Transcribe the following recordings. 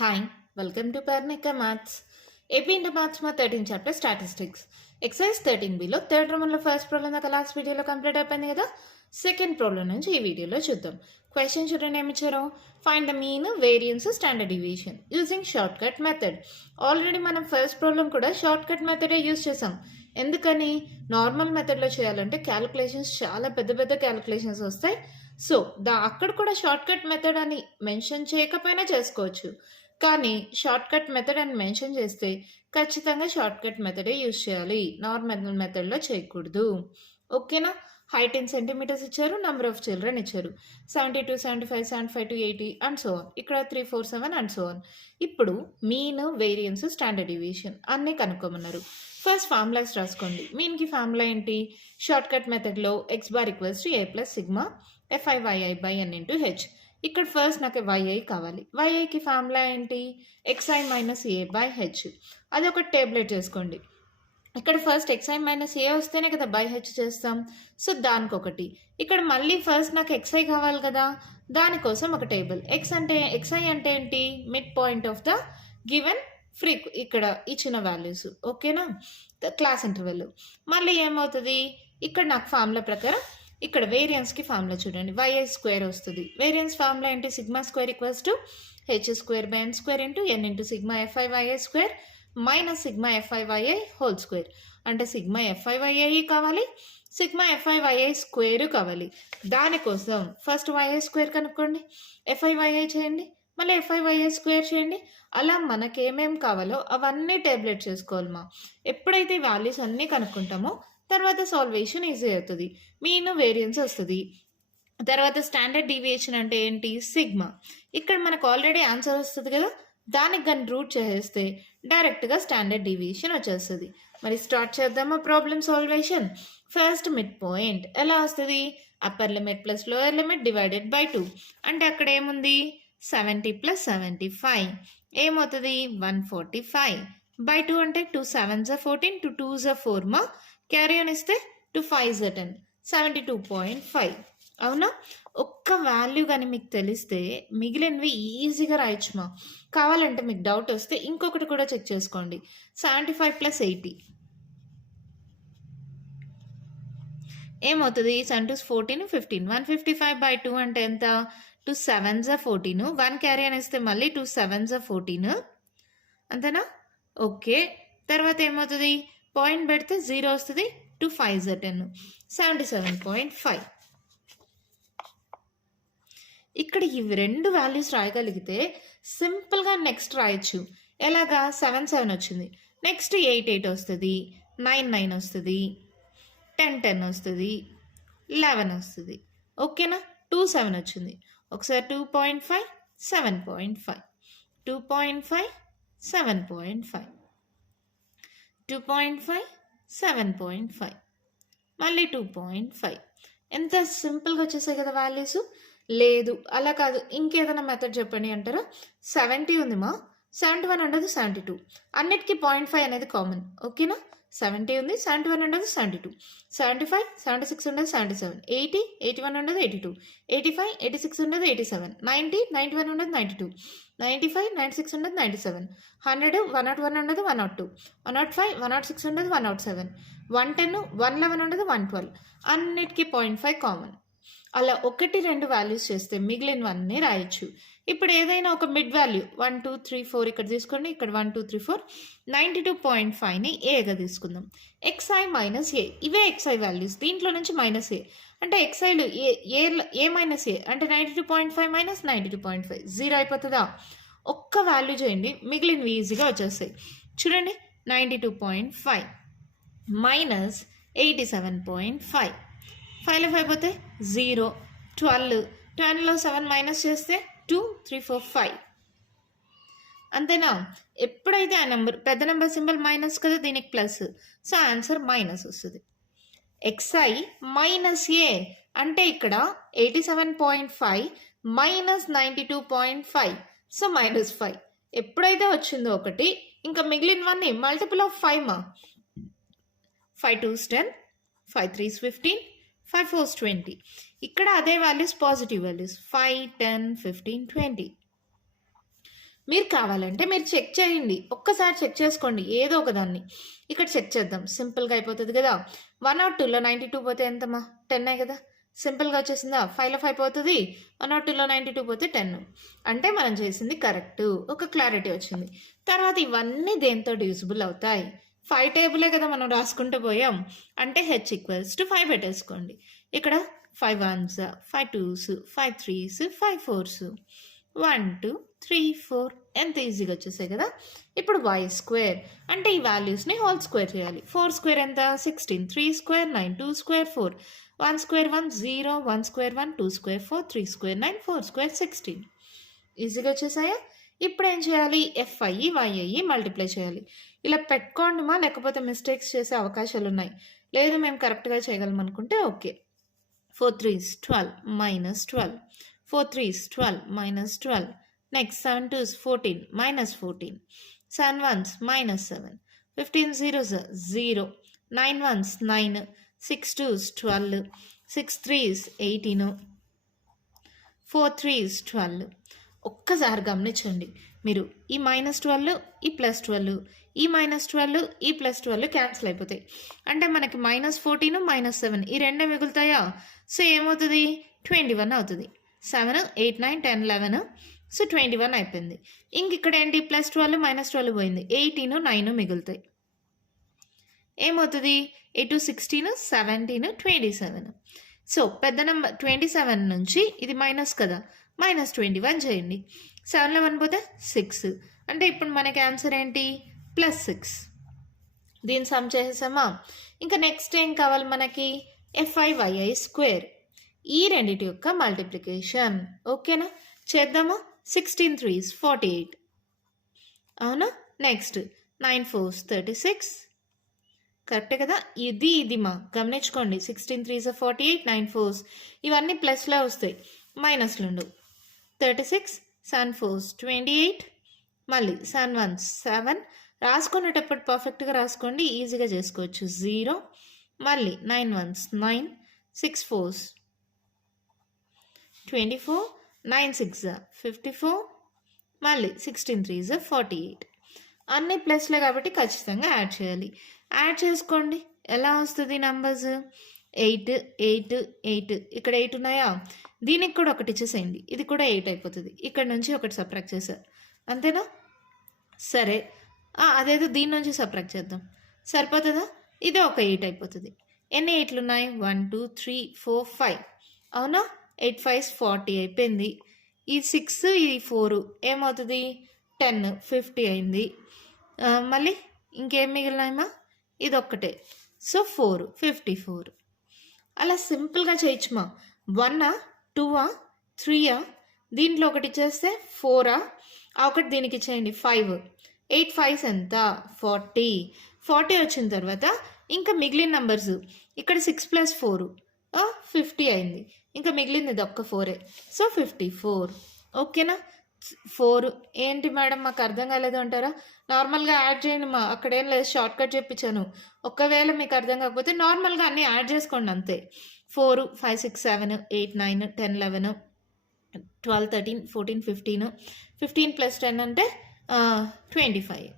Hi, welcome to Parnika Maths. AP into Maths మా 13 chapter Statistics. Exercise 13bలో third రోమన్లో first problem దాకా last వీడియోలో కంప్లీట్ అయిపోయింది కదా. సెకండ్ ప్రాబ్లం నుంచి ఈ వీడియోలో చూద్దాం. క్వశ్చన్ చూడండి ఏమి ఇచ్చారో. Find the mean, variance, standard deviation using short cut method. Already మనం ఫస్ట్ ప్రాబ్లం కూడా షార్ట్ కట్ మెథడే యూజ్ చేసాం. ఎందుకని నార్మల్ మెథడ్లో చేయాలంటే క్యాలిక్యులేషన్స్ చాలా పెద్ద పెద్ద క్యాలిక్యులేషన్స్ వస్తాయి. సో అక్కడ కూడా షార్ట్ కట్ మెథడ్ అని మెన్షన్ చేయకపోయినా చేసుకోవచ్చు. కానీ షార్ట్ కట్ మెథడ్ అని మెన్షన్ చేస్తే ఖచ్చితంగా షార్ట్ కట్ మెథడే యూజ్ చేయాలి, నార్మల్ మెథడ్లో చేయకూడదు. ఓకేనా? హైట్ ఇన్ సెంటీమీటర్స్ ఇచ్చారు, నెంబర్ ఆఫ్ చిల్డ్రన్ ఇచ్చారు, 72, 75, 75 to 80 అండ్ సో ఆన్. ఇక్కడ 3, 4, 7 అండ్ సో ఆన్. ఇప్పుడు మీన్, వేరియన్స్, స్టాండర్డ్ డివియేషన్ అన్నీ కనుక్కోమన్నారు. ఫస్ట్ ఫార్ములాస్ రాసుకోండి. మీన్కి ఫార్ములా ఏంటి? షార్ట్ కట్ మెథడ్లో X bar equals to A plus sigma FIYI by N into H. ఇక్కడ ఫస్ట్ నాకు YI కావాలి. YIకి ఫార్ములా ఏంటి? XI minus A by H. అది ఒక టేబులెట్ చేసుకోండి. ఇక్కడ ఫస్ట్ XI మైనస్ ఏ వస్తేనే కదా బై హెచ్ చేస్తాం. సో దానికొకటి. ఇక్కడ మళ్ళీ ఫస్ట్ నాకు XI కావాలి కదా, దానికోసం ఒక టేబుల్. XI అంటే ఏంటి? Mid point of the given ఇక్కడ ఇచ్చిన వాల్యూస్. ఓకేనా? Class interval. మళ్ళీ ఏమవుతుంది? ఇక్కడ నాకు ఫార్ములా ప్రకారం ఇక్కడ వేరియన్స్కి ఫార్ములా చూడండి. YI స్క్వేర్ వస్తుంది. వేరియన్స్ ఫార్ములా ఏంటి? Sigma square equals to H square by N square into N into sigma FIYI square minus sigma FIYI whole square. అంటే సిగ్మా FIYI కావాలి, సిగ్మా FIYI స్క్వేర్ కావాలి. దానికోసం ఫస్ట్ YI స్క్వేర్ కనుక్కోండి, FIYI చేయండి, మళ్ళీ FIYI square చేయండి. అలా మనకేమేం కావాలో అవన్నీ టేబులెట్ చేసుకోవాలమ్మా. ఎప్పుడైతే వాల్యూస్ అన్నీ కనుక్కుంటామో తర్వాత సాల్వేషన్ ఈజీ అవుతుంది. మీన్, వేరియన్స్ వస్తుంది. తర్వాత స్టాండర్డ్ డీవియేషన్ అంటే ఏంటి? సిగ్మా. ఇక్కడ మనకు ఆల్రెడీ ఆన్సర్ వస్తుంది కదా, దానికి కానీ రూట్ చేసేస్తే డైరెక్ట్గా స్టాండర్డ్ డీవియేషన్ వచ్చేస్తుంది. మరి స్టార్ట్ చేద్దామా problem salvation. First mid point ఎలా వస్తుంది? Upper limit plus lower limit divided by 2. అంటే అక్కడ ఏముంది? 70 ప్లస్ 75 ఏమవుతుంది? 145 బై 2 అంటే 2 7s 14, 2 2s 4 మా క్యారీ అని ఇస్తే 2 5s 10, 72.5. అవునా? ఒక్క వాల్యూ కానీ మీకు తెలిస్తే మిగిలినవి ఈజీగా రాయొచ్చుమా. కావాలంటే మీకు డౌట్ వస్తే ఇంకొకటి కూడా చెక్ చేసుకోండి. 75 ప్లస్ 80 ఏమవుతుంది? 7 2s 14, 15, 155 బై 2 అంటే ఎంత? 2 7s 14, 1 క్యారీ అని ఇస్తే మళ్ళీ 2 7s 14. అంతేనా? ఓకే. తర్వాత ఏమవుతుంది? పాయింట్ పెడితే 0 వస్తుంది, 2 5s 10, 77.5. ఇక్కడ ఇవి రెండు వాల్యూస్ రాయగలిగితే సింపుల్గా నెక్స్ట్ రాయొచ్చు. ఎలాగా? 7 7 వచ్చింది, నెక్స్ట్ 8 8 వస్తుంది, 9 9 వస్తుంది, 10 10 వస్తుంది, 11 వస్తుంది. ఓకేనా? 2 7 వచ్చింది, ఒకసారి 2.5 7.5, 2.5 7.5, 2.5 7.5, మళ్ళీ 2.5. ఎంత సింపుల్గా వచ్చేసాయి కదా వాల్యూస్. లేదు అలా కాదు, ఇంకేదైనా మెథడ్ చెప్పండి అంటారా? 70 ఉంది మా, 71 ఉండదు, 72. అన్నిటికీ 0.5 అనేది కామన్. ఓకేనా? 70 ఉంది, 71 ఉండదు, 72, 75 76 ఉండదు, 77, 80 81 ఉండదు, 82, 85 86 ఉండదు, 87, 90 91 ఉండదు, 92, 95 96 ఉండదు, 97, 100 101 ఉండదు, 102, 105 106 ఉండదు, 107, 110 111 ఉండదు, 112. అన్నిటికీ 0.5 కామన్. అలా 1 2 వాల్యూస్ చేస్తే మిగిలినవన్నీ రాయొచ్చు. ఇప్పుడు ఏదైనా ఒక మిడ్ వాల్యూ 1 2 3 4 ఇక్కడ తీసుకోండి, ఇక్కడ 1 2 3 4, 92.5ని ఏగా తీసుకుందాం. XI మైనస్ ఏ, ఇవే XI వాల్యూస్, దీంట్లో నుంచి మైనస్ ఏ అంటే XIలు ఏ మైనస్ ఏ అంటే 92.5 మైనస్ 92.5 0 అయిపోతుందా? ఒక్క వాల్యూ చేయండి, మిగిలినవి ఈజీగా వచ్చేస్తాయి. చూడండి, 92.5 మైనస్ 87.5, 5లో 5 పోతే 0, 12, 12లో 7 మైనస్ చేస్తే 2 3 4 5. అంతేనా? ఎప్పుడైతే ఆ నెంబర్ పెద్ద నెంబర్ సింబల్ మైనస్ కదా, దీనికి ప్లస్, సో ఆన్సర్ మైనస్ వస్తుంది. XI మైనస్ ఏ అంటే ఇక్కడ 87.5 మైనస్ 92.5, సో -5. ఎప్పుడైతే వచ్చిందో ఒకటి, ఇంకా మిగిలినవన్నీ మల్టిపుల్ ఆఫ్ 5 మా. 5 2s 10, 5 3s 15, 5 4s 20. ఇక్కడ అదే వాల్యూస్ పాజిటివ్ వాల్యూస్ 5 10 15 20. మీరు కావాలంటే మీరు చెక్ చేయండి, ఒక్కసారి చెక్ చేసుకోండి ఏదో ఒక దాన్ని. ఇక్కడ చెక్ చేద్దాం, సింపుల్గా అయిపోతుంది కదా. 102లో 92 పోతే ఎంతమ్మా? 10 కదా. సింపుల్గా వచ్చేసిందా? 5లో 5 పోతుంది, 102లో 92 పోతే 10. అంటే మనం చేసింది కరెక్ట్, ఒక క్లారిటీ వచ్చింది. తర్వాత ఇవన్నీ దేంతో డివిజిబుల్ అవుతాయి? 5 టేబులే కదా మనం రాసుకుంటూ పోయాం. అంటే h = 5 పెట్టేసుకోండి. ఇక్కడ 5 1s, 5 2s, 5 3s, 5 4s, 1 2 3 4 ఎంత ఈజీగా వచ్చేసాయి కదా. ఇప్పుడు y² అంటే ఈ వాల్యూస్ని హోల్ స్క్వేర్ చేయాలి. 4 స్క్వేర్ ఎంత? 16, 3 square 9, 2 square 4, 1 square 1 0, 1 square 1, 2 square 4, 3 square 9, 4 square 16. ఈజీగా వచ్చేసాయా? ఇప్పుడు ఏం చేయాలి? fi yi మల్టిప్లై చేయాలి. ఇలా పెట్టుకోండి మా, లేకపోతే మిస్టేక్స్ చేసే అవకాశాలు ఉన్నాయి. లేదు మేము కరెక్ట్గా చేయగలం అనుకుంటే okay. 4 3s 12 minus 12, 4 3s 12 minus 12, next 7 2s 14 minus 14, 7 1s minus 7, 15 zeros 0, 9 1s 9, 6 2s 12, 6 3s 18, 4 3s 12. ఒక్కసారి గమనించండి మీరు, ఈ -12 ఈ +12, ఈ -12 ఈ +12 క్యాన్సిల్ అయిపోతాయి. అంటే మనకి -14 -7 ఈ రెండే మిగులుతాయా? సో ఏమవుతుంది? 21 అవుతుంది. 7 8 9 10 11, సో 21 అయిపోయింది. ఇంక ఇక్కడ ఏంటి? +12 -12 పోయింది, 18 9 మిగులుతాయి. ఏమవుతుంది? ఇటు 16 17 27. సో పెద్ద నెంబర్ 27 నుంచి ఇది మైనస్ కదా, -21 చేయండి. 7లో 1 పోతే 6. అంటే ఇప్పుడు మనకి ఆన్సర్ ఏంటి? +6. దీన్ని సమ్ చేసేసామా? ఇంకా నెక్స్ట్ ఏం కావాలి మనకి? fi(yi)². ఈ రెండిటి యొక్క మల్టిప్లికేషన్. ఓకేనా? చేద్దామా? 16 3s 48. అవునా? Next 9 4s 36. కరెక్టే కదా. ఇది మా గమనించుకోండి. 16 3s 48, 9 4s ఇవన్నీ ప్లస్లో వస్తాయి, మైనస్లు ఉండవు. 36, 7 4s 28, మళ్ళీ 7 1s 7. రాసుకునేటప్పుడు పర్ఫెక్ట్గా రాసుకోండి, ఈజీగా చేసుకోవచ్చు. 0, మళ్ళీ 9 1s 9, 6 4s 24, 9 6 54, మళ్ళీ 16 3s 48. అన్ని ప్లస్లే కాబట్టి ఖచ్చితంగా యాడ్ చేయాలి. యాడ్ చేసుకోండి. ఎలా వస్తుంది నంబర్స్? 8 8 8. ఇక్కడ 8 ఉన్నాయా? దీనికి కూడా ఒకటి ఇచ్చేసేయండి, ఇది కూడా 8 అయిపోతుంది. ఇక్కడ నుంచి ఒకటి సబ్ట్రాక్ట్ చేశారు, అంతేనా? సరే, అదేదో దీని నుంచి సబ్ట్రాక్ట్ చేద్దాం, సరిపోతుందా? ఇదే ఒక 8 అయిపోతుంది. ఎన్ని 8లు ఉన్నాయి? 1 2 3 4 5. అవునా? 8 5s 40 అయిపోయింది. ఈ 6 ఇది 4 ఏమవుతుంది? 10 50 అయింది. మళ్ళీ ఇంకేం మిగిలినాయమ్మా? ఇది ఒక్కటే, సో 4 54. అలా సింపుల్గా చేయొచ్చుమా. 1ఆ 2ఆ 3ఆ, దీంట్లో ఒకటి ఇచ్చేస్తే 4ఆ, ఒకటి దీనికి ఇచ్చేయండి 5. 8 5s ఎంత? 40. 40 వచ్చిన తర్వాత ఇంకా మిగిలిన నంబర్స్ ఇక్కడ 6 + 4 50 అయింది. ఇంకా మిగిలింది ఇది ఒక్క 4ఏ, సో 54. ఓకేనా? 4 ఏంటి మేడం మాకు అర్థం కాలేదు అంటారా? నార్మల్గా యాడ్ చేయండి మా, అక్కడేం లేదు, షార్ట్ కట్ చెప్పించాను. ఒకవేళ మీకు అర్థం కాకపోతే నార్మల్గా అన్నీ యాడ్ చేసుకోండి అంతే. 4 5 6 7 8 9 10 11 12 13 14 15, 15 + 10 అంటే 25.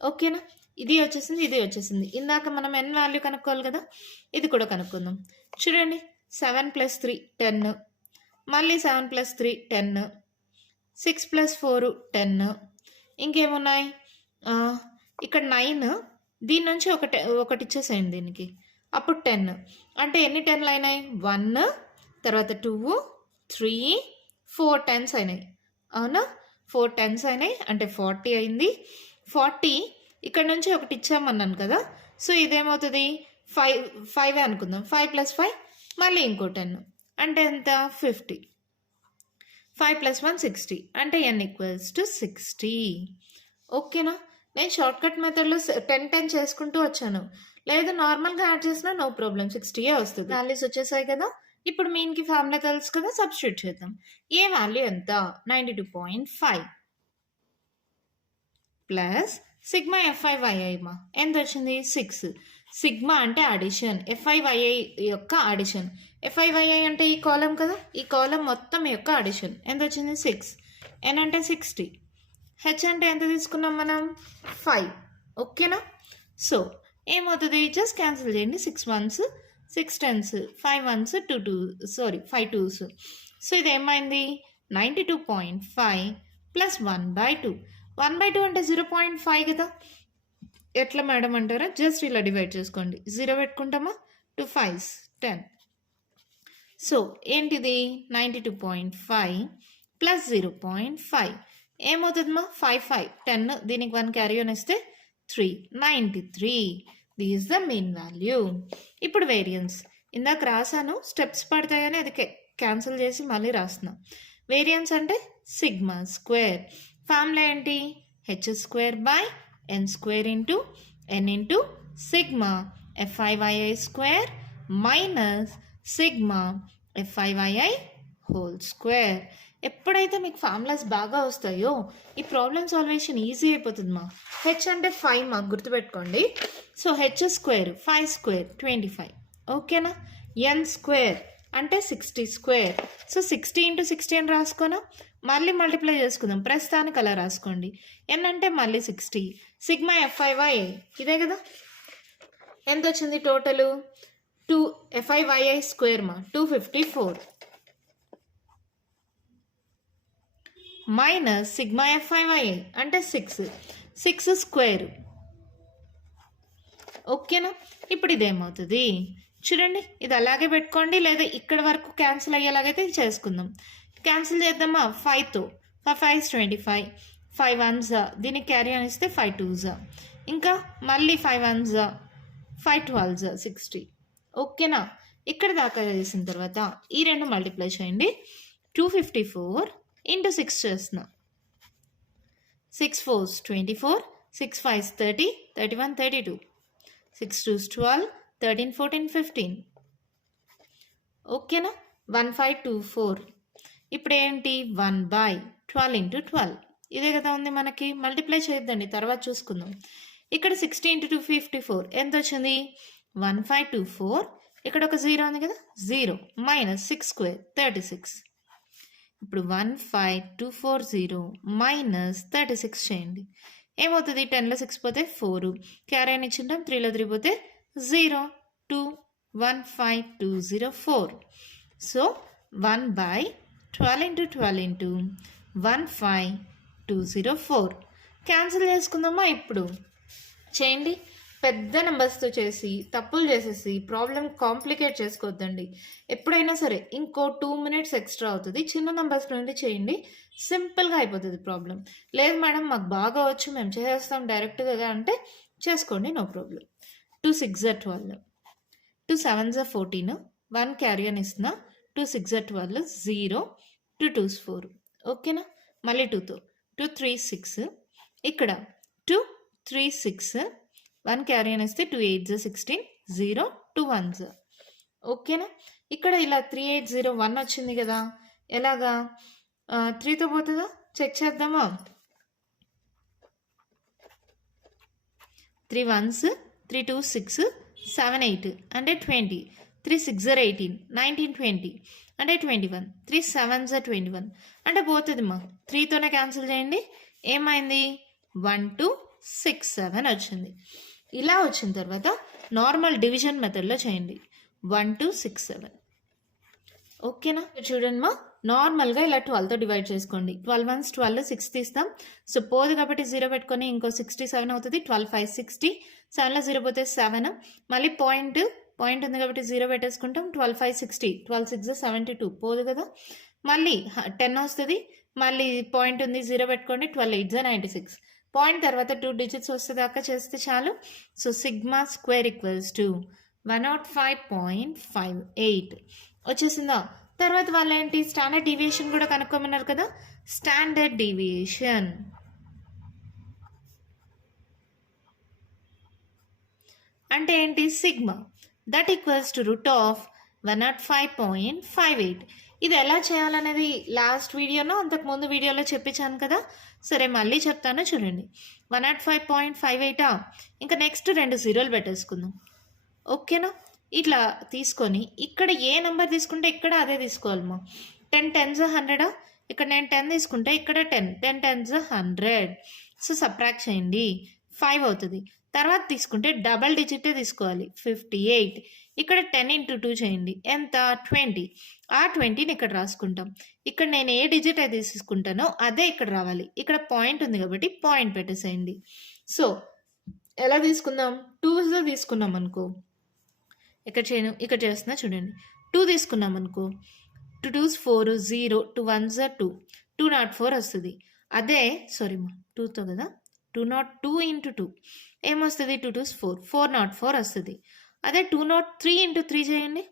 ఓకేనా? ఇది వచ్చేసింది, ఇది వచ్చేసింది. ఇందాక మనం n వాల్యూ కనుక్కోవాలి కదా, ఇది కూడా కనుక్కుందాం. చూడండి, 7 + 3 10, మళ్ళీ 7 + 3 10, 6 + 4 10. ఇంకేమున్నాయి? ఇక్కడ 9, దీని నుంచి ఒకటి ఇచ్చేసేయండి దీనికి, అప్పుడు 10. అంటే ఎన్ని 10లు అయినాయి? 1, తర్వాత 2 3 4 10s అయినాయి. అవునా? 4 10s అయినాయి, అంటే 40 అయింది. 40 ఇక్కడ నుంచి ఒకటి ఇచ్చామన్నాను కదా, సో ఇదేమవుతుంది? 5 అనుకుందాం. 5 + 5 మళ్ళీ ఇంకో 10, అంటే ఎంత? 50. 5 + 1 60, అంటే n = 60. ఓకేనా? నేను షార్ట్ కట్ మెథడ్లో 10 10 చేసుకుంటూ వచ్చాను, లేదు నార్మల్గా యాడ్ చేసినా నో ప్రాబ్లం, 60 వస్తుంది. వాల్యూస్ వచ్చేసాయి కదా. ఇప్పుడు మీన్కి ఫార్ములా తెలుసు కదా, సబ్స్టిట్యూట్ చేద్దాం. ఏ వాల్యూ ఎంత? 92.5 ప్లస్ సిగ్మా fi(yi) మా ఎంత వచ్చింది? 6. సిగ్మా అంటే అడిషన్, fi(yi) యొక్క అడిషన్. fi(yi) అంటే ఈ కాలం కదా, ఈ కాలం మొత్తం యొక్క అడిషన్ ఎంత వచ్చింది? 6. ఎన్ అంటే 60, హెచ్ అంటే ఎంత తీసుకున్నాం మనం 5. ఓకేనా? సో ఏమవుతుంది, జస్ట్ క్యాన్సిల్ చేయండి. 6 1s 6 10s 5 1s 5 2s. So ఇది ఏమైంది 92.5 ప్లస్ 1/2. 1/2 అంటే 0.5 కదా. ఎట్లా మేడం అంటారా, జస్ట్ ఇలా డివైడ్ చేసుకోండి. 0 పెట్టుకుంటామా, 2 5s 10. సో ఏంటిది 92.5 ప్లస్ 0.5 ఏమవుతుందమ్మా 5 5 10, దీనికి 1 క్యారీ ఆన్ ఇస్తే 3 93. This is the main value. ఇప్పుడు వేరియన్స్ ఇందాక రాసాను, స్టెప్స్ పడతాయని అది క్యాన్సిల్ చేసి మళ్ళీ రాస్తున్నా. వేరియన్స్ అంటే సిగ్మా స్క్వేర్, ఫార్ములా ఏంటి h² / n into sigma FIYI square minus sigma FIYI whole square. ఎప్పుడైతే మీకు ఫార్ములాస్ బాగా వస్తాయో ఈ ప్రాబ్లమ్ సాల్వేషన్ ఈజీ అయిపోతుంది మా. హెచ్ అంటే 5 మాకు గుర్తుపెట్టుకోండి. So h² 5² 25. ఓకేనా? n స్క్వేర్ అంటే 60². సో 60 × 60 అని రాసుకోనా, మళ్ళీ మల్టిప్లై చేసుకుందాం. ప్రస్తుతానికి అలా రాసుకోండి. n అంటే మళ్ళీ 60, సిగ్మా FIYI ఇదే కదా. ఎంత వచ్చింది టోటల్ 2 FIYI స్క్వేర్ మా 254 మైనస్ సిగ్మా FIYI అంటే 6 స్క్వేర్. ఓకేనా? ఇప్పుడు ఇదేమవుతుంది చూడండి, ఇది అలాగే పెట్టుకోండి, లేదా ఇక్కడ వరకు క్యాన్సిల్ అయ్యేలాగైతే చేసుకుందాం. క్యాన్సిల్ చేద్దామా 5తో. 5 5s 25, 5 1s దీనికి క్యారీ అని ఇస్తే 5 2s, ఇంకా మళ్ళీ 5 1s 5 12s 60. ఓకేనా? ఇక్కడ దాకా చేసిన తర్వాత ఈ రెండు మల్టిప్లై చేయండి. 254 × 6 చేస్తున్నా. 6 4s 24, 6 5s 30, 31 32, 6 2s 12, 13 14 15. ఓకేనా? 1524. ఇప్పుడు ఏంటి 1/12 × 12 ఇదే కదా ఉంది మనకి. మల్టిప్లై చేయొద్దండి, తర్వాత చూసుకుందాం. ఇక్కడ 60 × 254 ఎంత వచ్చింది 1524. ఇక్కడ ఒక 0 ఉంది కదా, 0 మైనస్ 6² 36. ఇప్పుడు 15240 మైనస్ 36 చేయండి. ఏమవుతుంది 10లో 6 పోతే 4, క్యారీ అని ఇచ్చింటాం, 3లో 3 పోతే 0 2 15204. సో 1/12 × 12 × 15204 క్యాన్సిల్ చేసుకుందామా. ఇప్పుడు చేయండి. పెద్ద నెంబర్స్తో చేసి తప్పులు చేసేసి ప్రాబ్లం కాంప్లికేట్ చేసుకోవద్దండి. ఎప్పుడైనా సరే ఇంకో 2 minutes ఎక్స్ట్రా అవుతుంది. చిన్న నెంబర్స్ నుండి చేయండి, సింపుల్గా అయిపోతుంది ప్రాబ్లం. లేదు మేడం మాకు బాగా వచ్చు మేము చేసేస్తాం డైరెక్ట్గా అంటే చేసుకోండి, no problem. 2 6s 12, 2 7s 14, 1 carry అని ఇస్తున్నా. 2 6s 12, 0, 2 2s 4. ఓకేనా? మళ్ళీ 2తో 2 3 6, ఇక్కడ 2 3 6, 1 క్యారీ అని ఇస్తే 2 8s 16, 0 2 1s. ఓకేనా? ఇక్కడ ఇలా 3 8 0 1 వచ్చింది కదా. ఎలాగా 3తో పోతుందా చెక్ చేద్దామా. 3 1s 3 2 6 7 8 అంటే 20, 3 6 18 19 20 అంటే 21, 3 7s 21 అంటే పోతుంది మా. 3తోనే క్యాన్సిల్ చేయండి. ఏమైంది 1 2 6 7 వచ్చింది. ఇలా వచ్చిన తర్వాత నార్మల్ డివిజన్ మెథడ్లో చేయండి. 1 2 6 7. ఓకేనా? చూడండి మా, నార్మల్గా ఇలా 12తో డివైడ్ చేసుకోండి. 12 1s 12, 6 తీస్తాం. సో పోదు కాబట్టి 0 పెట్టుకొని ఇంకో 67 అవుతుంది. 12 5 60, 7లో 0 పోతే 7, మళ్ళీ పాయింట్ ఉంది కాబట్టి 0 పెట్టేసుకుంటాం. 12 5 60, 12 6 72 పోదు కదా. మళ్ళీ 10 వస్తుంది, మళ్ళీ పాయింట్ ఉంది 0 పెట్టుకోండి. 12 8 96, పాయింట్ తర్వాత 2 digits వస్తుందాకా చేస్తే చాలు. So sigma square equals to 105.58 వచ్చేసిందా. తర్వాత వాళ్ళు ఏంటి స్టాండర్డ్ డీవియేషన్ కూడా కనుక్కోమన్నారు కదా. స్టాండర్డ్ డీవియేషన్ అంటే ఏంటి, సిగ్మా దట్ ఈక్వల్స్ టు √105.58. ఇది ఎలా చేయాలనేది లాస్ట్ వీడియోలో అంతకుముందు వీడియోలో చెప్పించాను కదా. సరే మళ్ళీ చెప్తాను చూడండి. 105.58 ఇంకా నెక్స్ట్ 2 0లు పెట్టేసుకుందాం. ఓకేనా? ఇట్లా తీసుకొని ఇక్కడ ఏ నెంబర్ తీసుకుంటే ఇక్కడ అదే తీసుకోవాలమ్మా. 10 10s 100, ఇక్కడ నేను 10 తీసుకుంటే ఇక్కడ 10 10s 100. సో సబ్ట్రాక్ట్ చేయండి, 5 అవుతుంది. తర్వాత తీసుకుంటే డబల్ డిజిటే తీసుకోవాలి, 58. ఇక్కడ 10 into 2 చేయండి, ఎంత? 20. ఆ 20ని ఇక్కడ రాసుకుంటాం. ఇక్కడ నేను ఏ డిజిట్ అయితే తీసుకుంటానో అదే ఇక్కడ రావాలి. ఇక్కడ పాయింట్ ఉంది కాబట్టి పాయింట్ పెట్టేసేయండి. సో ఎలా తీసుకుందాం? 2 తీసుకున్నాం అనుకో, ఇక్కడ చేస్తున్నా చూడండి. 2 తీసుకున్నాం అనుకో, 2 2s 4, 0, 2 1s 2, 204 వస్తుంది. అదే సారీ 2తో కదా, 202 into 2 ఏమొస్తుంది? 2 2s 4, 404 వస్తుంది. అదే 203 into 3 చేయండి,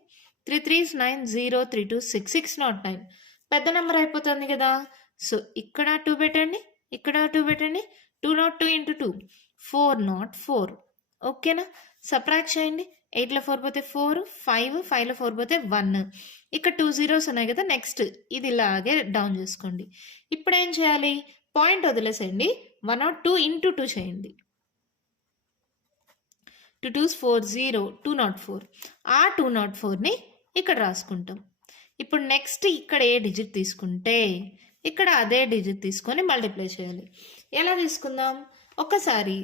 3 3s 9, 0, 3 2 6, 609. పెద్ద నెంబర్ అయిపోతుంది కదా. సో ఇక్కడ 2 పెట్టండి, ఇక్కడ 2 పెట్టండి. 202 into 2, 404. ఓకేనా? సబ్ట్రాక్ట్ చేయండి. 8లో 4 పోతే 4, 5, 5లో 4 పోతే 1. ఇక్కడ 2 zeros ఉన్నాయి కదా, నెక్స్ట్ ఇది ఇలాగే డౌన్ చేసుకోండి. ఇప్పుడు ఏం చేయాలి? పాయింట్ వదిలేసేయండి, 102 into 2 చేయండి. 2 2s 4, 0, 204. ఆ 204ని ఇక్కడ రాసుకుంటాం. ఇప్పుడు నెక్స్ట్ ఇక్కడ ఏ డిజిట్ తీసుకుంటే ఇక్కడ అదే డిజిట్ తీసుకొని మల్టిప్లై చేయాలి. ఎలా తీసుకుందాం? ఒక్కసారి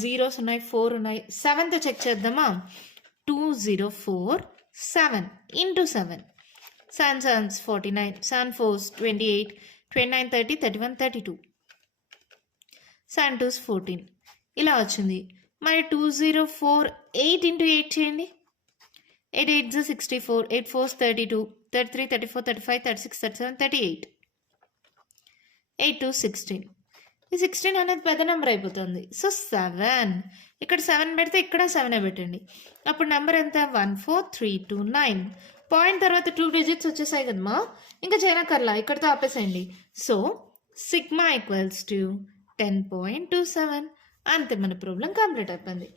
జీరోస్ ఉన్నాయి, 4 ఉన్నాయి, 7తో చెక్ చేద్దామా? 204, 7 into 7, 7 7s 49, 7 4s 28, 29 30, 31 32, 7 2s 14. ఇలా వచ్చింది. మరి 204, 8 into 8 చేయండి. 8 8s 64, 8 4s 32, 33 34 35 36 37 38, 8 2 16. ఈ 16 అనేది పెద్ద నెంబర్ అయిపోతుంది. సో 7, ఇక్కడ 7 పెడితే ఇక్కడ 7 పెట్టండి. అప్పుడు నెంబర్ ఎంత? 14329. పాయింట్ తర్వాత 2 digits వచ్చేసాయి కదమ్మా, ఇంకా చేయనక్కర్లా, ఇక్కడితో ఆపేసేయండి. So sigma equals to 10.27. అంతే, మన ప్రాబ్లం కంప్లీట్ అయిపోయింది.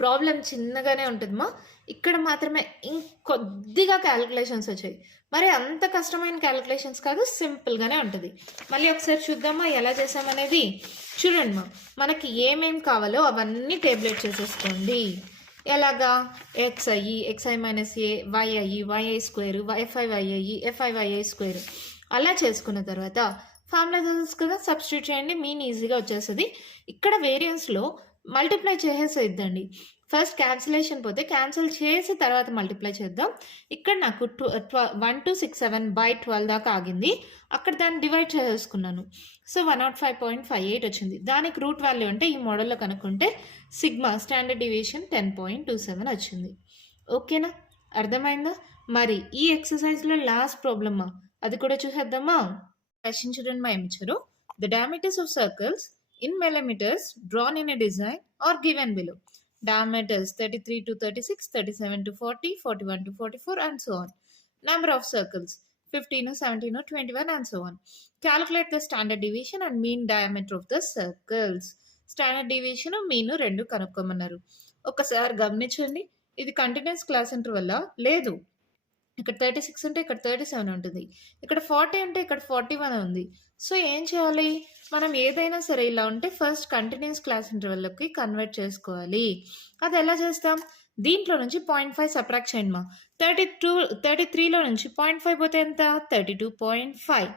ప్రాబ్లం చిన్నగానే ఉంటుందమ్మా, ఇక్కడ మాత్రమే ఇంకొద్దిగా క్యాలిక్యులేషన్స్ వచ్చాయి. మరి అంత కష్టమైన క్యాలిక్యులేషన్స్ కాదు, సింపుల్గానే ఉంటుంది. మళ్ళీ ఒకసారి చూద్దామా ఎలా చేసామనేది. చూడండి మా, మనకి ఏమేం కావాలో అవన్నీ టేబులేట్ చేసేసుకోండి. ఎలాగా? ఎక్స్ అయ్యి xi మైనస్ ఏ, వై అయ్యి yi స్క్వేర్, f5y అయ్యి f5y స్క్వేర్. అలా చేసుకున్న తర్వాత ఫార్ములా తెలుసు కదా, సబ్స్టిట్యూట్ చేయండి, మీన్ ఈజీగా వచ్చేస్తుంది. ఇక్కడ వేరియన్స్లో మల్టిప్లై చేసేద్దండి. ఫస్ట్ క్యాన్సిలేషన్ పోతే క్యాన్సిల్ చేసి తర్వాత మల్టిప్లై చేద్దాం. ఇక్కడ నాకు 1267/12 దాకా ఆగింది, అక్కడ దాన్ని డివైడ్ చేసుకున్నాను. సో 105.58 వచ్చింది. దానికి రూట్ వాల్యూ అంటే ఈ మోడల్లో కనుక్కుంటే సిగ్మా స్టాండర్డ్ డివియేషన్ 10.27 వచ్చింది. ఓకేనా? అర్థమైందా? మరి ఈ ఎక్సర్సైజ్లో లాస్ట్ ప్రాబ్లమ్మా, అది కూడా చూసేద్దామా? క్వశ్చన్ చూడండి మా, ఏమి ఇచ్చారు? The diameters of circles in millimeters drawn in a design are given below. Diameters 33 to 36, 37 to 40, 41 to 44 and so on. Number of circles 15, 17, 21 and so on. Calculate the standard deviation and mean diameter of the circles. Standard deviation mean రెండు కనుక్కోమన్నారు. ఒకసారి గమనించండి, ఇది continuous class interval లేదు. ఇక్కడ 36 ఉంటే ఇక్కడ 37 ఉంటుంది, ఇక్కడ 40 ఉంటే ఇక్కడ 41 ఉంది. సో ఏం చేయాలి? మనం ఏదైనా సరే ఇలా ఉంటే ఫస్ట్ కంటిన్యూస్ క్లాస్ ఇంటర్వెల్లోకి కన్వర్ట్ చేసుకోవాలి. అది ఎలా చేస్తాం? దీంట్లో నుంచి 0.5 సబ్ట్రాక్ట్ చేయండి మా. 33లో నుంచి 0.5 పోతే ఎంత? 32.5.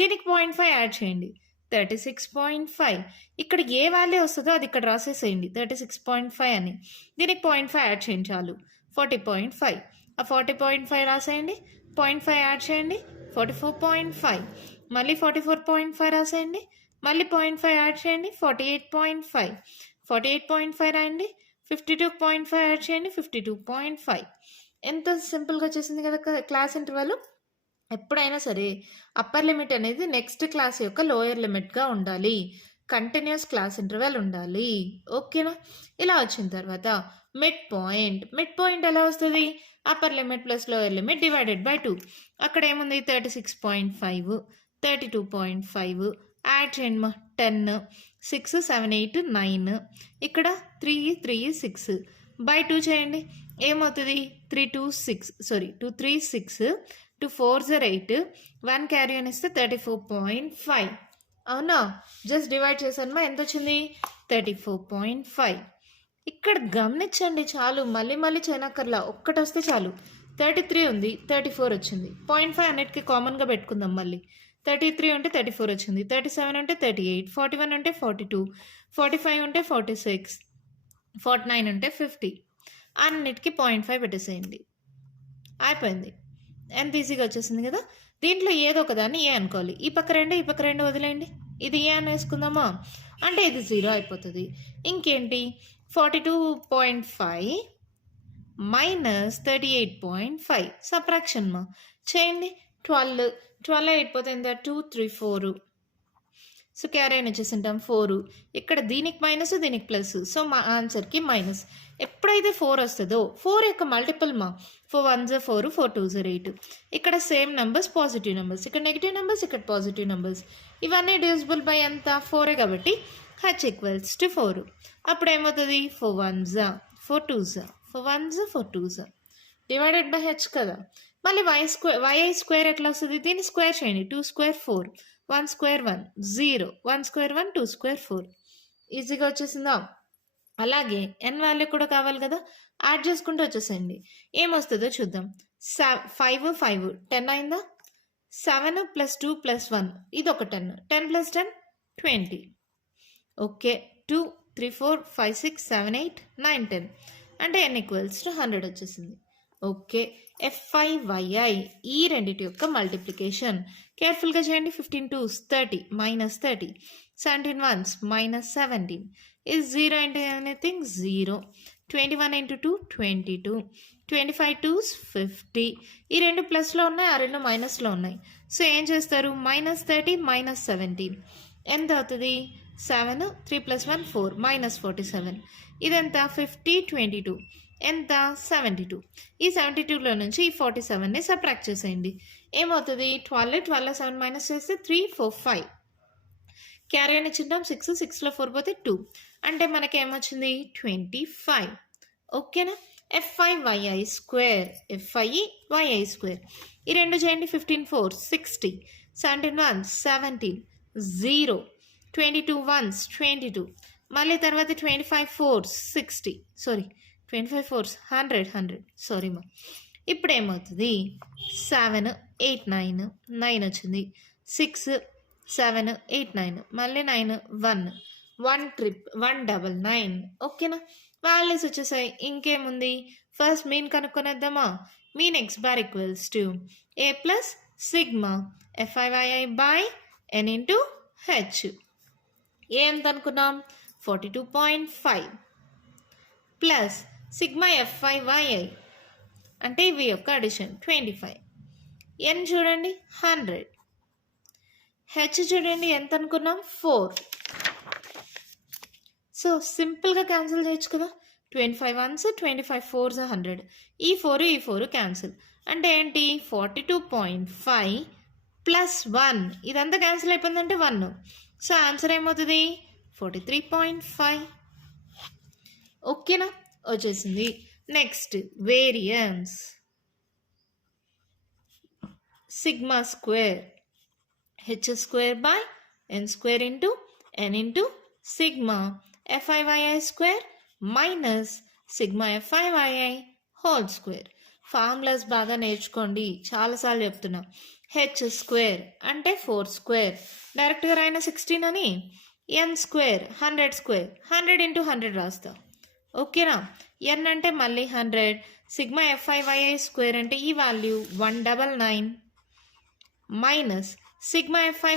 దీనికి 0.5 యాడ్ చేయండి, 36.5. ఇక్కడ ఏ వాల్యూ వస్తుందో అది ఇక్కడ రాసేసేయండి, 36.5 అని. దీనికి 0.5 యాడ్ చేయండి చాలు, 40.5. ఆ 40.5 రాసేయండి, 0.5 యాడ్ చేయండి, 44.5. మళ్ళీ 44.5 రాసేయండి, మళ్ళీ 0.5 యాడ్ చేయండి, 48.5. 48.5 రాయండి, 52.5 యాడ్ చేయండి, 52.5. ఎంత సింపుల్గా వచ్చేసింది కదా క్లాస్ ఇంటర్వల్. ఎప్పుడైనా సరే అప్పర్ లిమిట్ అనేది నెక్స్ట్ క్లాస్ యొక్క లోయర్ లిమిట్గా ఉండాలి, కంటిన్యూస్ క్లాస్ ఇంటర్వెల్ ఉండాలి. ఓకేనా? ఇలా వచ్చిన తర్వాత మిడ్ పాయింట్ ఎలా వస్తుంది? Upper limit plus lower limit divided by 2. అక్కడ ఏముంది? 36.5, 32.5 యాడ్ చేయండి మా, 10, 6 7 8 9. ఇక్కడ 3 3 6 బై 2 చేయండి, ఏమవుతుంది? 3 2 6 సారీ 2 3 6, 2 4s 8, 1 క్యారీ అని ఇస్తే 34.5. అవునా? జస్ట్ డివైడ్ చేశాను మా, ఎంత వచ్చింది? 34.5. ఇక్కడ గమనించండి చాలు, మళ్ళీ చేయనక్కర్లా, ఒక్కటి వస్తే చాలు. 33 ఉంది, 34 వచ్చింది. 0.5 అన్నిటికీ కామన్గా పెట్టుకుందాం. మళ్ళీ 33 ఉంటే 34 వచ్చింది, 37 ఉంటే 38, 41 ఉంటే 42, 45 ఉంటే 46, 49 ఉంటే 50. అన్నిటికీ 0.5 పెట్టేసేయండి, అయిపోయింది. ఎంత ఈజీగా వచ్చేసింది కదా. దీంట్లో ఏదో ఒక దాన్ని ఏ అనుకోవాలి. ఈ పక్క రెండు వదిలేయండి, ఇది ఏ అని వేసుకుందామా అంటే ఇది 0 అయిపోతుంది. ఇంకేంటి 42.5 మైనస్ 38.5 సబ్ట్రాక్షన్ మా చేయండి. 12 అయిపోతే ఎంత 2 3 4. సో క్యారీ అని వచ్చేసింటాం 4. ఇక్కడ దీనికి మైనస్ దీనికి ప్లస్, సో మా ఆన్సర్కి మైనస్. ఎప్పుడైతే 4 వస్తుందో 4 యొక్క మల్టిపుల్ మా 4 1s 4, 4 2s 8. ఇక్కడ సేమ్ నెంబర్స్ పాజిటివ్ నెంబర్స్, ఇక్కడ నెగిటివ్ నెంబర్స్, ఇక్కడ పాజిటివ్ నెంబర్స్. ఇవన్నీ డివిజిబుల్ బై ఎంత 4 కాబట్టి h ఈక్వల్స్ టు 4. అప్పుడు ఏమవుతుంది 4 1s 4 2s 4 1s 4 2s divided by h కదా. మళ్ళీ y స్క్వేర్ ఎట్లా వస్తుంది, దీన్ని స్క్వేర్ చేయండి. 2 స్క్వేర్ 4, 1 స్క్వేర్ 1 0, 1 స్క్వేర్ 1, 2 స్క్వేర్ 4. ఈజీగా వచ్చేసిందా. అలాగే n వాల్యూ కూడా కావాలి కదా, యాడ్ చేసుకుంటూ వచ్చేసేయండి. ఏమొస్తుందో చూద్దాం. 5 5 10 అయిందా. 7 + 2 + 1 ఇది ఒక 10, 10 + 10 20. ఓకే 2 3 4 5 6 7 8 9 10 అంటే n ఈక్వల్స్ టు 100 వచ్చేసింది. ఓకే fi ఈ రెండిటి యొక్క మల్టిప్లికేషన్ కేర్ఫుల్గా చేయండి. 15 2s 30 మైనస్ 30, 17 1s మైనస్ 17. ఇది 0 అంటే ఎనీథింగ్ 0. 21 × 2 22, 25 2s 50. ఈ రెండు ప్లస్లో ఉన్నాయి, ఆ రెండు మైనస్లో ఉన్నాయి. సో ఏం చేస్తారు మైనస్ 30 మైనస్ 17 ఎంత అవుతుంది 7, 3 + 1 4 మైనస్ 47. ఇదెంత 50 22 ఎంత 72. ఈ 72లో నుంచి ఈ 47ని సబ్ట్రాక్ట్ చేసేయండి. ఏమవుతుంది 12 7 మైనస్ చేస్తే 3 4 5. క్యారీ అని ఇచ్చింటాం 6, 6లో 4 పోతే 2 అంటే మనకి ఏమొచ్చింది 25. ఓకేనా. fi స్క్వేర్ fi స్క్వేర్ ఈ రెండు చేయండి. 15 4 60, 17 1 17 0, 22 1s 22. మళ్ళీ తర్వాత 25 4 60 25 4s 100 సారీ మా. ఇప్పుడు ఏమవుతుంది 7 8 9 9 వచ్చింది. 6 7 8 9 మళ్ళీ 9 1 ట్రిప్ 199. ఓకేనా. వాల్యూస్ వచ్చేసాయి. ఇంకేముంది ఫస్ట్ మీన్ కనుక్కొనేద్దామా. Mean x bar equals to a plus sigma fi by n into h. A ఎంత అనుకున్నాం 42.5 ప్లస్ సిగ్మా fi అంటే ఇవి యొక్క అడిషన్ 25. n చూడండి 100, h చూడండి ఎంత అనుకున్నాం 4. సో సింపుల్గా క్యాన్సిల్ చేయొచ్చు కదా. 25 1s 25 4s 100. ఈ 4 క్యాన్సిల్ అంటే ఏంటి 42.5 ప్లస్ 1 ఇదంతా క్యాన్సిల్ అయిపోయిందంటే 1. సో ఆన్సర్ ఏమవుతుంది 43.5. ఓకేనా వచ్చేసింది. Next variance. Sigma square h square by n square into n into sigma fi square minus sigma fi whole square. Formulas బాగా నేర్చుకోండి, చాలాసార్లు చెప్తున్నా. h స్క్వేర్ అంటే 4 స్క్వేర్ డైరెక్ట్గా రాయిన 16 అని. n స్క్వేర్ 100 స్క్వేర్ 100 × 100 రాస్తా. ఓకేనా. n అంటే మళ్ళీ 100. సిగ్మా fi స్క్వేర్ అంటే ఈ వాల్యూ 199 మైనస్ సిగ్మా fi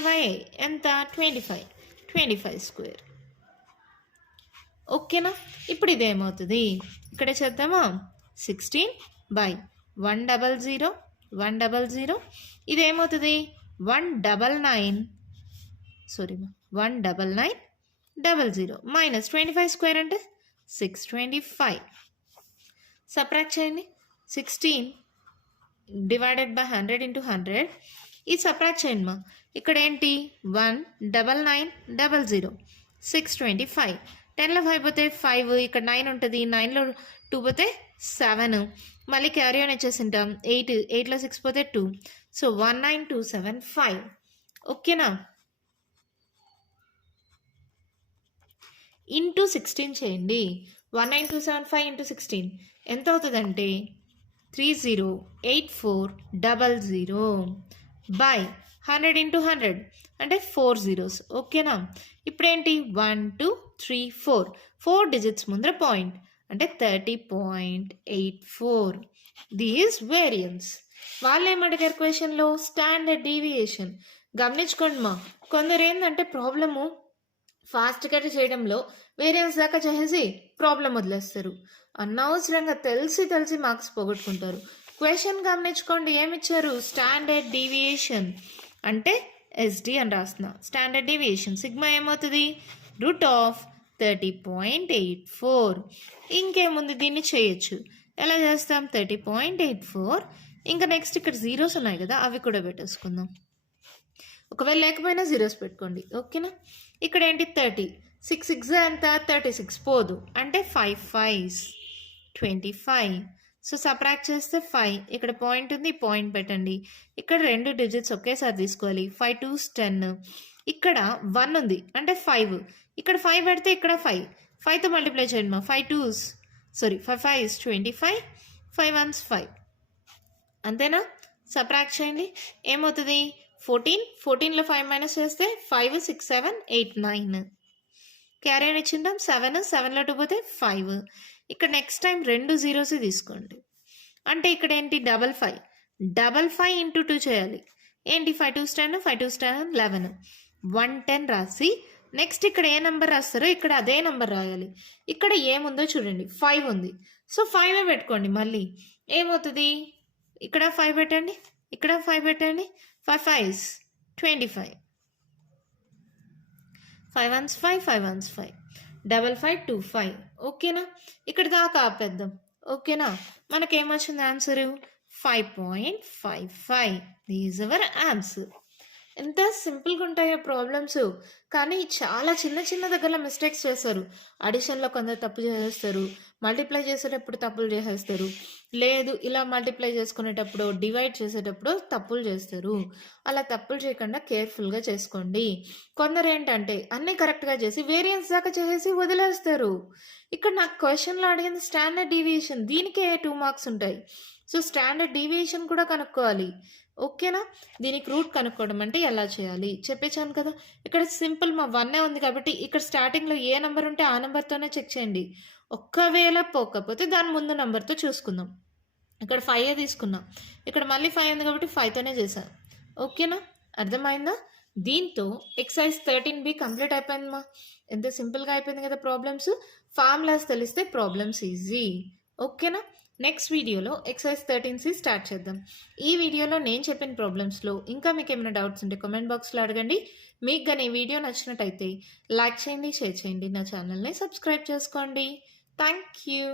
ఎంత 25 స్క్వేర్. ఓకేనా. ఇప్పుడు ఇదేమవుతుంది ఇక్కడ చేద్దామా 16/100 100. ఇదేమవుతుంది 19900 మైనస్ 25 స్క్వేర్ అంటే 625. సబ్ట్రాక్ట్ చేయండి. 16 డివైడెడ్ బై 100 × 100. ఇది సబ్ట్రాక్ట్ చేయండి మా. ఇక్కడ ఏంటి 19900 625. 10లో 5 పోతే 5, ఇక్కడ 9 ఉంటుంది. 9లో 2 పోతే 7, మళ్ళీ క్యారీ ఆన్ వచ్చేసింటాం 8, 8లో 6 పోతే 2. సో 19275. ఓకేనా. ఇంటూ 16 చేయండి. 19275 ఇంటూ 16 ఎంత అవుతుందంటే 308,400 బై 100 ఇంటూ 100 అంటే 4 zeros. ఓకేనా? ఇప్పుడేంటి 1 2 3 4 డిజిట్స్ ముందర పాయింట్ అంటే 30.84. These variance. వాళ్ళు ఏమడిగారు క్వశ్చన్లో? Standard deviation. గమనించుకోండి మా, కొందరు ఏంటంటే ప్రాబ్లము ఫాస్ట్గా చేయడంలో వేరియన్స్ దాకా చేసేసి ప్రాబ్లం వదిలేస్తారు. అనవసరంగా తెలిసి మార్క్స్ పోగొట్టుకుంటారు. క్వశ్చన్ గమనించుకోండి, ఏమిచ్చారు? స్టాండర్డ్ డీవియేషన్ అంటే ఎస్డి అని రాస్తున్నా. స్టాండర్డ్ డీవియేషన్ సిగ్మా ఏమవుతుంది? √30.84. ఇంకేముంది, దీన్ని చేయొచ్చు. ఎలా చేస్తాం? 30.84. ఇంకా నెక్స్ట్ ఇక్కడ జీరోస్ ఉన్నాయి కదా, అవి కూడా పెట్టేసుకుందాం. ఒకవేళ లేకపోయినా జీరోస్ పెట్టుకోండి. ఓకేనా? ఇక్కడ ఏంటి 30, 6 6 ఎంత? 36 పోదు అంటే 5 5s 25. సో సబ్ట్రాక్ట్ చేస్తే 5. ఇక్కడ పాయింట్ ఉంది, పాయింట్ పెట్టండి. ఇక్కడ 2 డిజిట్స్ ఒకేసారి తీసుకోవాలి. 5 2s 10. ఇక్కడ 1 ఉంది అంటే 5. ఇక్కడ 5 పెడితే ఇక్కడ 5. 5తో మల్టిప్లై చేయండి మా. 5 5s 25, 5 1s 5. అంతేనా? సబ్ట్రాక్ట్ చేయండి. ఏమవుతుంది? 14. 14లో 5 మైనస్ చేస్తే 5 6 7 8 9. క్యారీ అని ఇచ్చిందాం. 7 7లో 2 పోతే 5. ఇక్కడ నెక్స్ట్ టైం 2 zeros తీసుకోండి. అంటే ఇక్కడ ఏంటి? 55 ఇంటూ 2 చేయాలి. ఏంటి? 5 2s 10, 5 2s 10 11. 110 రాసి నెక్స్ట్ ఇక్కడ ఏ నెంబర్ రాస్తారో ఇక్కడ అదే నెంబర్ రాయాలి. ఇక్కడ ఏముందో చూడండి, 5 ఉంది. సో 5 పెట్టుకోండి. మళ్ళీ ఏమవుతుంది? ఇక్కడ 5 పెట్టండి, ఇక్కడ 5 పెట్టండి. 5 5s 25. 5 1s 5, 5 1s 5. 5525. ఓకేనా? ఇక్కడ దాకా ఆపేద్దాం. ఓకేనా? మనకేమొచ్చింది ఆన్సరు? 5.55. These our answer. ఎంత సింపుల్గా ఉంటాయో ప్రాబ్లమ్స్, కానీ చాలా చిన్న దగ్గర మిస్టేక్స్ చేస్తారు. అడిషన్లో కొందరు తప్పు చేసేస్తారు, మల్టిప్లై చేసేటప్పుడు తప్పులు చేసేస్తారు, లేదు ఇలా మల్టిప్లై చేసుకునేటప్పుడు డివైడ్ చేసేటప్పుడు తప్పులు చేస్తారు. అలా తప్పులు చేయకుండా కేర్ఫుల్గా చేసుకోండి. కొందరు ఏంటంటే అన్నీ కరెక్ట్గా చేసి వేరియన్స్ దాకా చేసేసి వదిలేస్తారు. ఇక్కడ నాకు క్వశ్చన్లో అడిగింది స్టాండర్డ్ డీవియేషన్, దీనికే 2 మార్క్స్ ఉంటాయి. సో స్టాండర్డ్ డీవియేషన్ కూడా కనుక్కోవాలి. ఓకేనా? దీనికి రూట్ కనుక్కోవడం అంటే ఎలా చేయాలి చెప్పేశాను కదా. ఇక్కడ సింపుల్ మా 1 ఉంది కాబట్టి ఇక్కడ స్టార్టింగ్లో ఏ నెంబర్ ఉంటే ఆ నెంబర్తోనే చెక్ చేయండి. ఒక్కవేళ పోకపోతే దాని ముందు నెంబర్తో చూసుకుందాం. ఇక్కడ 5 తీసుకున్నాం, ఇక్కడ మళ్ళీ 5 ఉంది కాబట్టి 5తోనే చేశాను. ఓకేనా? అర్థమైందా? దీంతో ఎక్సర్సైజ్ 13B కంప్లీట్ అయిపోయిందమ్మా. ఎంత సింపుల్గా అయిపోయింది కదా ప్రాబ్లమ్స్. ఫార్ములాస్ తెలిస్తే ప్రాబ్లమ్స్ ఈజీ. ఓకేనా? నెక్స్ట్ వీడియోలో ఎక్సర్సైజ్ 13C స్టార్ట్ చేద్దాం. ఈ వీడియోలో నేను చెప్పిన ప్రాబ్లమ్స్లో ఇంకా మీకు ఏమైనా డౌట్స్ ఉంటే కామెంట్ బాక్స్లో అడగండి. మీకు కానీ ఈ వీడియో నచ్చినట్టయితే లైక్ చేయండి, షేర్ చేయండి, నా ఛానల్ని సబ్స్క్రైబ్ చేసుకోండి. Thank you.